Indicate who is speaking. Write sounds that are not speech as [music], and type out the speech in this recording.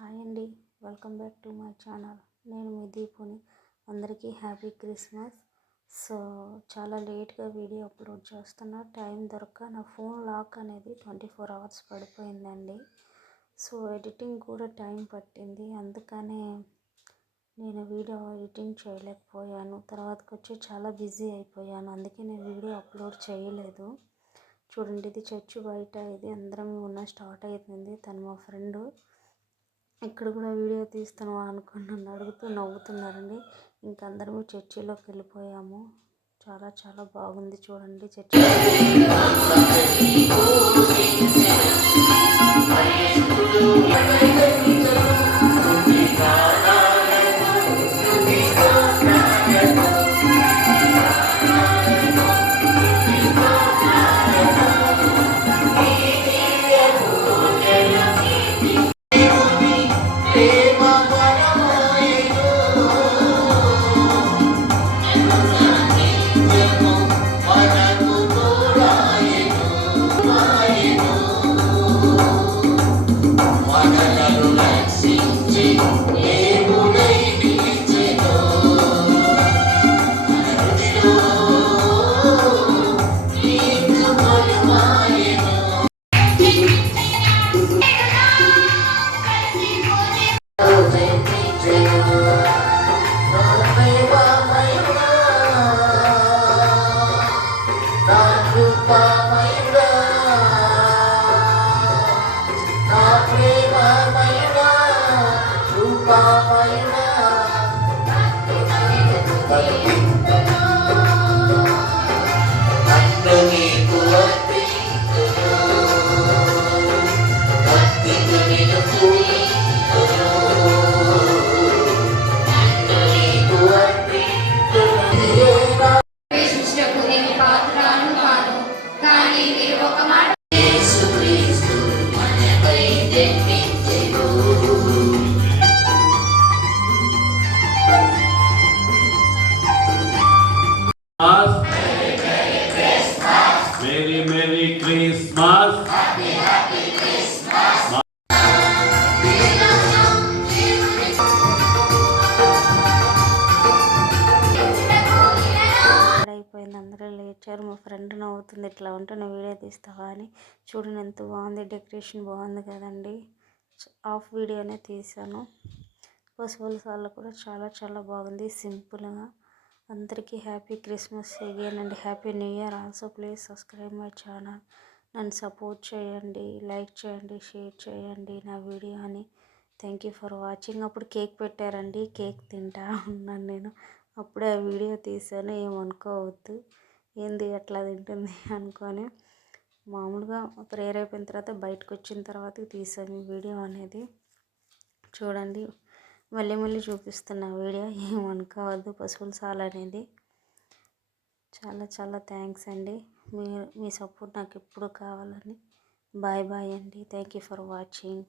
Speaker 1: Hi అండి. Welcome back to my channel. నేను మీ దీపుని. అందరికీ హ్యాపీ క్రిస్మస్. సో చాలా లేట్గా వీడియో అప్లోడ్ చేస్తున్నా. టైం దొరక నా ఫోన్ లాక్ అనేది ట్వంటీ ఫోర్ అవర్స్ పడిపోయిందండి. సో ఎడిటింగ్ కూడా టైం పట్టింది. అందుకనే నేను వీడియో ఎడిటింగ్ చేయలేకపోయాను. తర్వాతకి వచ్చి చాలా బిజీ అయిపోయాను. అందుకే నేను వీడియో అప్లోడ్ చేయలేదు. చూడండి ఇది చర్చి బయట ఇది అందరం ఉన్న స్టార్ట్ అవుతుంది తను మా ఫ్రెండ్. ఇక్కడ కూడా వీడియో తీస్తాను అనుకుని నన్ను అడుగుతూ నవ్వుతున్నారండి. ఇంక అందరము చర్చిలోకి వెళ్ళిపోయాము. చాలా చాలా బాగుంది చూడండి చర్చి.
Speaker 2: Bye. నేను
Speaker 1: అయిపోయింది అందరూ లేచారు. మా ఫ్రెండ్ నవ్వుతుంది ఇట్లా ఉంటే నువ్వు వీడియో తీస్తావా? అని. చూడండి ఎంత బాగుంది. డెకరేషన్ బాగుంది కదండి. హాఫ్ వీడియోనే తీసాను పశువుల సార్లు కూడా చాలా చాలా బాగుంది. సింపుల్గా. అందరికీ happy Christmas again and happy new year. Also please subscribe my channel. నన్ను సపోర్ట్ చేయండి లైక్ చేయండి షేర్ చేయండి నా వీడియోని థ్యాంక్ యూ ఫర్ వాచింగ్. అప్పుడు కేక్ పెట్టారండి. కేక్ తింటా ఉన్నాను నేను. అప్పుడే ఆ వీడియో తీసాను ఏమనుకోవద్దు ఏంది అట్లా తింటుంది [laughs] అనుకొని మామూలుగా ప్రేయర్ అయిపోయిన తర్వాత బయటకు వచ్చిన తర్వాత తీసాను ఈ వీడియో అనేది. చూడండి మళ్ళీ మళ్ళీ చూపిస్తున్న వీడియో ఏమనుకోవద్దు పశువుల సాల్ అనేది. చాలా చాలా థ్యాంక్స్ అండి. మీ మీ సపోర్ట్ నాకు ఎప్పుడు కావాలని. బాయ్ బాయ్ అండి. Thank you for watching.